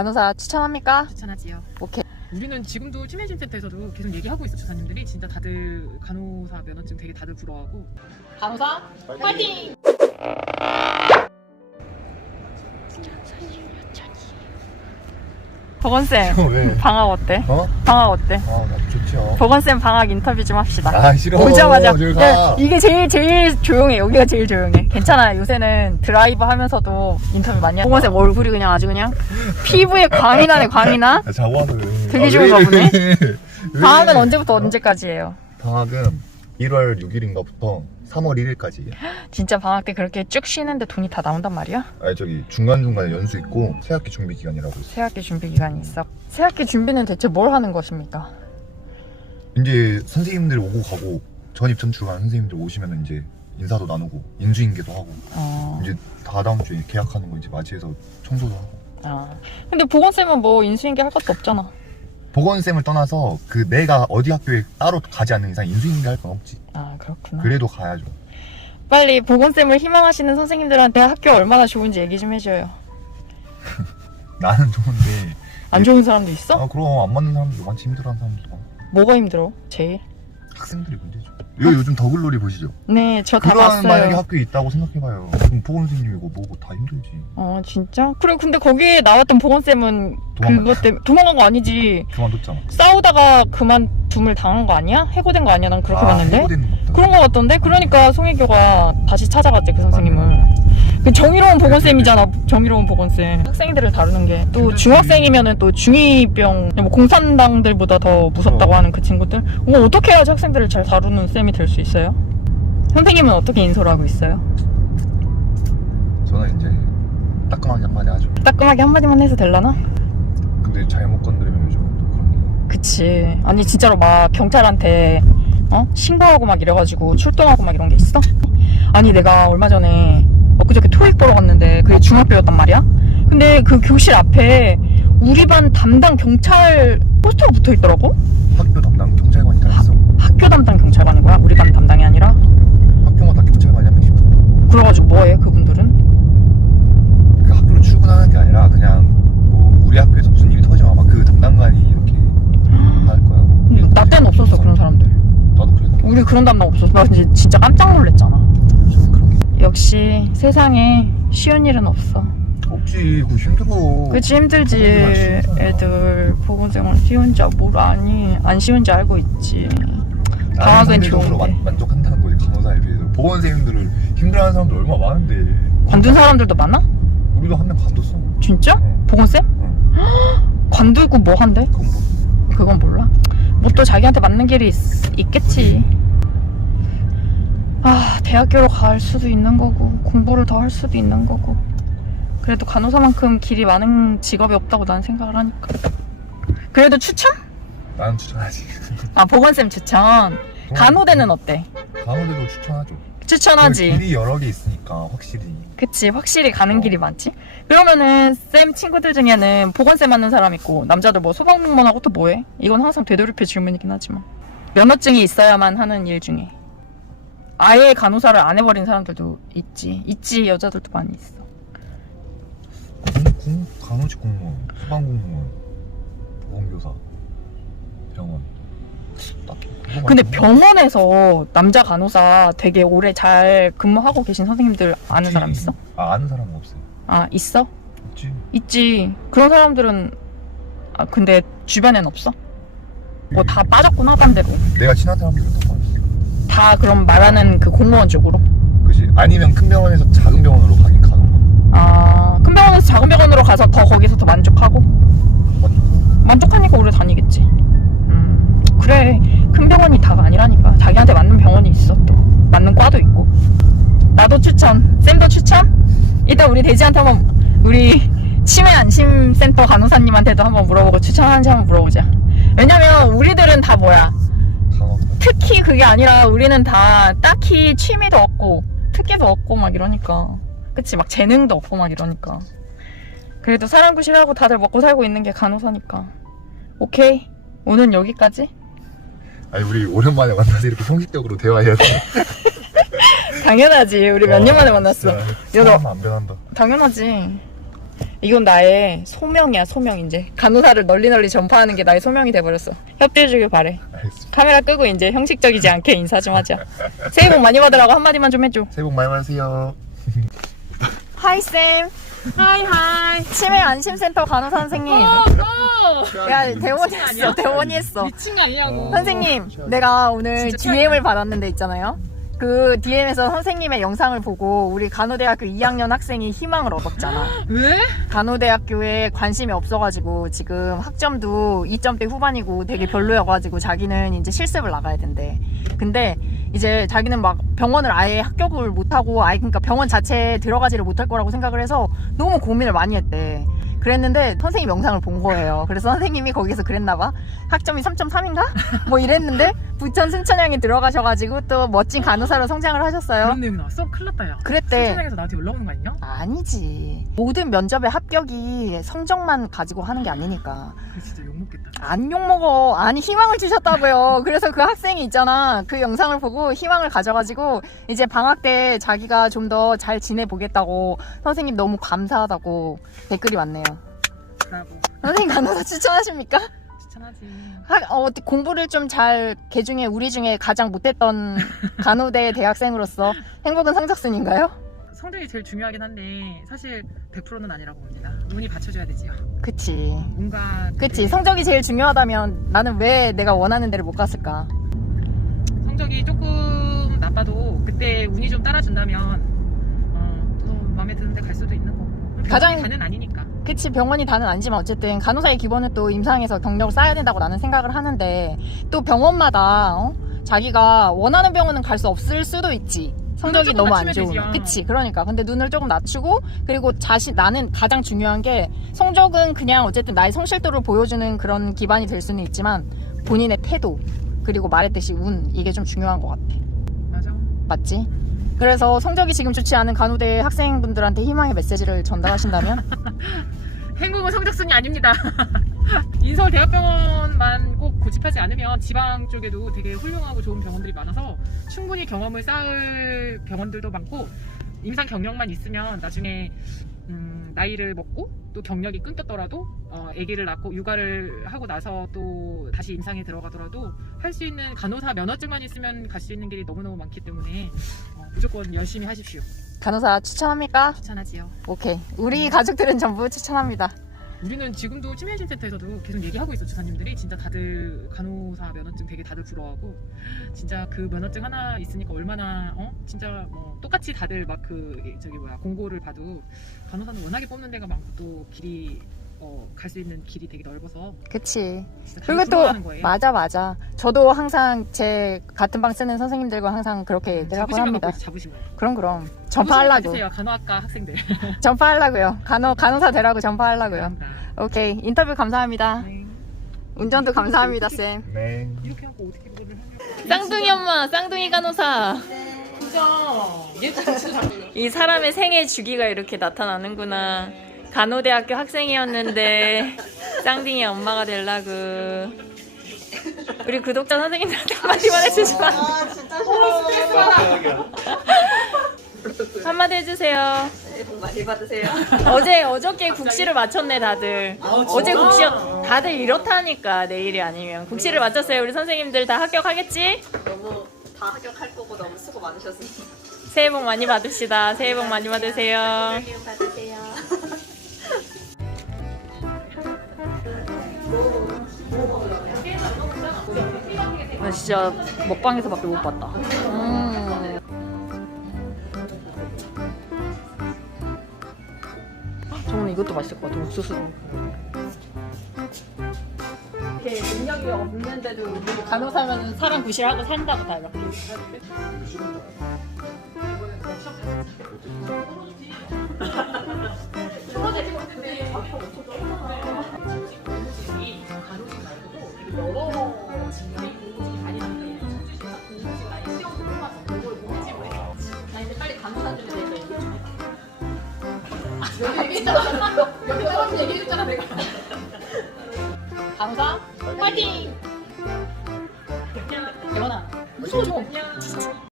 간호사 추천합니까? 추천하지요. 오케이. 우리는 지금도 치매진센터에서도 계속 얘기하고 있어. 주사님들이 진짜 다들 간호사 면허증 되게 다들 부러워하고. 간호사 파이팅! 보건쌤 왜? 방학 어때? 어? 방학 어때? 나 좋죠. 보건쌤 방학 인터뷰 좀 합시다. 아 싫어. 오자마자 어딜 가. 야, 이게 제일 조용해. 여기가 제일 조용해. 괜찮아. 요새는 드라이브 하면서도 인터뷰 많이 해. 보건쌤 얼굴이 그냥 아주 그냥 피부에 광이 나네. 광이 나? 자고 와서 되게 좋은가 보네. 방학은 언제부터 언제까지예요? 방학은 1월 6일인가부터 3월 1일까지. 진짜 방학 때 그렇게 쭉 쉬는데 돈이 다 나온단 말이야? 아니 저기 중간중간에 연수 있고 새학기 준비 기간이라고 있어. 새학기 준비 기간이 있어. 새학기 준비는 대체 뭘 하는 것입니까? 이제 선생님들 오고 가고 전입 전출간 선생님들 오시면 이제 인사도 나누고 인수인계도 하고 이제 다다음 주에 계약하는 거 이제 맞이해서 청소도 하고. 근데 보건쌤은 뭐 인수인계 할 것도 없잖아. 보건쌤을 떠나서 그 내가 어디 학교에 따로 가지 않는 이상 인수인계 할 건 없지. 아 그렇구나. 그래도 가야죠. 빨리 보건쌤을 희망하시는 선생님들한테 학교 얼마나 좋은지 얘기 좀 해줘요. 나는 좋은데 안 좋은 사람도 있어? 그럼 안 맞는 사람들도 많지. 힘들어하는 사람들도 많고. 뭐가 힘들어? 제일? 학생들이 문제죠. 요즘 더글로리 보시죠? 네, 저 다 그런 봤어요. 만약에 학교에 있다고 생각해봐요. 그럼 보건선생님이고 뭐고 다 힘들지. 진짜? 그래, 근데 거기에 나왔던 보건쌤은 그것 때문에 도망간 거 아니지. 그만뒀잖아. 싸우다가 그만둠을 당한 거 아니야? 해고된 거 아니야? 난 그렇게 봤는데. 해고된 것 같다. 그런 거 같던데? 그러니까 송혜교가 다시 찾아갔지, 그 선생님을. 그 정의로운 보건쌤이잖아, 정의로운 보건쌤. 학생들을 다루는 게. 또 중학생이면은 또 중2병, 뭐 공산당들보다 더 무섭다고 하는 그 친구들. 어떻게 해야지 학생들을 잘 다루는 쌤이 될 수 있어요? 선생님은 어떻게 인솔 하고 있어요? 저는 이제 따끔하게 한마디 하죠. 따끔하게 한마디만 해서 될라나? 근데 잘못 건드리면 요즘은 또 그런 게. 그치. 아니 진짜로 막 경찰한테 신고하고 막 이래가지고 출동하고 막 이런 게 있어? 아니 내가 얼마 전에 엊그저께 토익 보러 갔는데 그게 중학교였단 말이야? 근데 그 교실 앞에 우리 반 담당 경찰 포스터가 붙어 있더라고? 학교 담당 경찰관이 다 있어. 학교 담당 경찰관인 거야? 우리 반 담당이 아니라? 학교마다 경찰관이 한 명씩 있어. 그래가지고 뭐해 그분들은? 그 학교로 출근하는 게 아니라 그냥 뭐 우리 학교에서 무슨 일이 터지면 아마 그 담당관이 이렇게 할 거야. 나 때는 없었어 그런 사람들. 나도 그랬나? 우리 그런 담당 없었어. 나 진짜 깜짝 놀랐잖아. 저는 그런 게 역시 세상에 쉬운 일은 없어. 없지. 그거 힘들어. 그치 힘들지. 애들 보건생활 쉬운지 뭘 아니. 안 쉬운지 알고 있지. 방학은 좋은데 만족한다는 거지. 간호사에 비해서 보건생님들을 힘들어하는 사람들 얼마나 많은데. 관둔 사람들도 많아? 우리도 한 명 관뒀어. 진짜? 응. 보건쌤? 응. 관두고 뭐 한대? 그건 뭐 그건 몰라. 뭐 또 자기한테 맞는 길이 있겠지. 대학교로 갈 수도 있는 거고 공부를 더 할 수도 있는 거고. 그래도 간호사만큼 길이 많은 직업이 없다고 난 생각을 하니까. 그래도 추천? 나는 추천하지. 보건쌤 추천. 간호대는 어때? 간호대도 추천하죠. 추천하지. 길이 여러 개 있으니까 확실히. 그치, 확실히 가는 길이 많지. 그러면은 쌤 친구들 중에는 보건쌤 하는 사람 있고 남자들 뭐 소방공무원하고 또 뭐해? 이건 항상 되돌이표 질문이긴 하지만 면허증이 있어야만 하는 일 중에 아예 간호사를 안 해버린 사람들도 있지. 여자들도 많이 있어. 간호직 공무원, 소방공무원, 보건교사, 병원. 딱히. 근데 병원에서 남자 간호사 되게 오래 잘 근무하고 계신 선생님들 아는 있지. 사람 있어? 아는 사람은 없어요. 있어? 있지. 그런 사람들은 근데 주변엔 없어? 뭐 다 빠졌구나 딴 데로. 내가 친한 사람들은 다 빠졌으니까. 다 그럼 말하는 그 공무원 쪽으로? 그치. 아니면 큰 병원에서 작은 병원으로 가긴 가는 거야. 큰 병원에서 작은 병원으로 가서 거기서 더 만족하고? 만족하니까 오래 다니겠지. 그래. 큰 병원이 다가 아니라니까. 자기한테 맞는 병원이 있어 또. 맞는 과도 있고. 나도 추천. 쌤도 추천? 이따 우리 돼지한테 한번 우리 치매 안심센터 간호사님한테도 한번 물어보고 추천하는지 한번 물어보자. 왜냐면 우리들은 다 뭐야? 특히 그게 아니라 우리는 다 딱히 취미도 없고 특기도 없고 막 이러니까. 그치? 막 재능도 없고 막 이러니까. 그래도 사람 구실하고 다들 먹고 살고 있는 게 간호사니까. 오케이. 오늘 여기까지. 아니 우리 오랜만에 만나서 이렇게 형식적으로 대화해야 돼. 당연하지. 우리 몇 년 만에 만났어. 사람 안 변한다. 당연하지. 이건 나의 소명이야, 소명. 이제 간호사를 널리 전파하는 게 나의 소명이 돼버렸어. 협조해주길 바래. 알겠습니다. 카메라 끄고 이제 형식적이지 않게 인사 좀 하자. 새해 복 많이 받으라고 한마디만 좀 해줘. 새해 복 많이 받으세요. 하이 쌤. 하이. 치매 안심센터 간호사 선생님. 야, 대원이 했어. 대원이 했어. 미친 거 아니냐고. 선생님, 내가 오늘 진짜 DM을 받았는데 있잖아요. 그 DM에서 선생님의 영상을 보고 우리 간호대학교 2학년 학생이 희망을 얻었잖아. 왜? 간호대학교에 관심이 없어가지고 지금 학점도 2점대 후반이고 되게 별로여가지고 자기는 이제 실습을 나가야 된대. 근데 이제 자기는 막 병원을 아예 합격을 못하고 아예 그러니까 병원 자체에 들어가지를 못할 거라고 생각을 해서 너무 고민을 많이 했대. 그랬는데 선생님 영상을 본 거예요. 그래서 선생님이 거기서 그랬나봐. 학점이 3.3인가? 뭐 이랬는데 부천 순천향에 들어가셔가지고 또 멋진 간호사로 성장을 하셨어요. 그런 내용 나왔어? 큰일 났다 야. 그랬대. 순천향에서 나한테 연락 오는 거 아니냐? 아니지. 모든 면접의 합격이 성적만 가지고 하는 게 아니니까. 그래 진짜 욕먹겠다. 안 욕먹어. 아니 희망을 주셨다고요. 그래서 그 학생이 있잖아. 그 영상을 보고 희망을 가져가지고 이제 방학 때 자기가 좀 더 잘 지내보겠다고 선생님 너무 감사하다고 댓글이 왔네요. 브라보. 선생님 간호사 추천하십니까? 추천하지. 공부를 좀 잘 걔 중에 우리 중에 가장 못했던 간호대 대학생으로서 행복은 성적순인가요? 성적이 제일 중요하긴 한데 사실 100%는 아니라고 봅니다. 운이 받쳐줘야 되지요. 그치. 뭔가 그치. 성적이 제일 중요하다면 나는 왜 내가 원하는 데를 못 갔을까? 성적이 조금 나빠도 그때 운이 좀 따라준다면 또 마음에 드는데 갈 수도 있는 거고. 가장- 다는 아니니까. 그치. 병원이 다는 아니지만 어쨌든 간호사의 기본은 또 임상에서 경력을 쌓아야 된다고 나는 생각을 하는데 또 병원마다 자기가 원하는 병원은 갈 수 없을 수도 있지. 성적이 조금 너무 안 낮추면 좋으면. 되지요. 그치. 그러니까. 근데 눈을 조금 낮추고 그리고 나는 가장 중요한 게 성적은 그냥 어쨌든 나의 성실도를 보여주는 그런 기반이 될 수는 있지만 본인의 태도 그리고 말했듯이 운 이게 좀 중요한 것 같아. 맞아. 맞지? 그래서 성적이 지금 좋지 않은 간호대 학생분들한테 희망의 메시지를 전달하신다면 행복은 성적순이 아닙니다. 인서울대학병원만 꼭 고집하지 않으면 지방 쪽에도 되게 훌륭하고 좋은 병원들이 많아서 충분히 경험을 쌓을 병원들도 많고 임상 경력만 있으면 나중에 나이를 먹고 또 경력이 끊겼더라도 아기를 낳고 육아를 하고 나서 또 다시 임상에 들어가더라도 할 수 있는 간호사 면허증만 있으면 갈 수 있는 길이 너무너무 많기 때문에 무조건 열심히 하십시오. 간호사 추천합니까? 추천하지요. 오케이. 우리 가족들은 전부 추천합니다. 우리는 지금도 치매진센터에서도 계속 얘기하고 있어. 주사님들이 진짜 다들 간호사 면허증 되게 다들 부러워하고 진짜 그 면허증 하나 있으니까 얼마나 진짜 뭐 똑같이 다들 막 공고를 봐도 간호사는 워낙에 뽑는 데가 많고 또 길이 갈 수 있는 길이 되게 넓어서 그치. 진짜 다들 그리고 또 부러워하는 거예요. 맞아. 저도 항상 제 같은 방 쓰는 선생님들과 항상 그렇게 얘기를 하고 자부심을 합니다. 갖고 있어, 자부심을. 그럼 전파하려고. 자부심을 가지세요, 간호학과 학생들. 전파하려고요. 간호사 되라고 전파하려고요. 감사합니다. 오케이. 인터뷰 감사합니다. 네. 운전도 감사합니다, 쌤. 네. 이렇게 하고 어떻게 그거를 하냐고. 쌍둥이 엄마, 쌍둥이 간호사. 진짜 얘도 진짜 이 사람의 생애 주기가 이렇게 나타나는구나. 간호대학교 학생이었는데 쌍둥이 엄마가 되려고. 우리 구독자 선생님들한테 한마디만 해주지 마. 진짜 싫어. 한마디 해주세요. 새해 복 많이 받으세요. 어저께 국시를 마쳤네 다들. 어제 국시 다들 이렇다니까 내일이 아니면 국시를 마쳤어요. 우리 선생님들 다 합격하겠지? 너무 다 합격할 거고 너무 수고 많으셨습니다. 새해 복 많이 받읍시다. 새해 복 많이 받으세요. 새해 복 받으세요. 나 진짜 먹방에서밖에 못 봤다. 저는 이것도 맛있을 것 같아. 옥수수. 이렇게 능력이 없는데도 간호사면 사람 구실하고 산다고 다 이렇게. 강사 파이팅! 예원아 무서워 좀.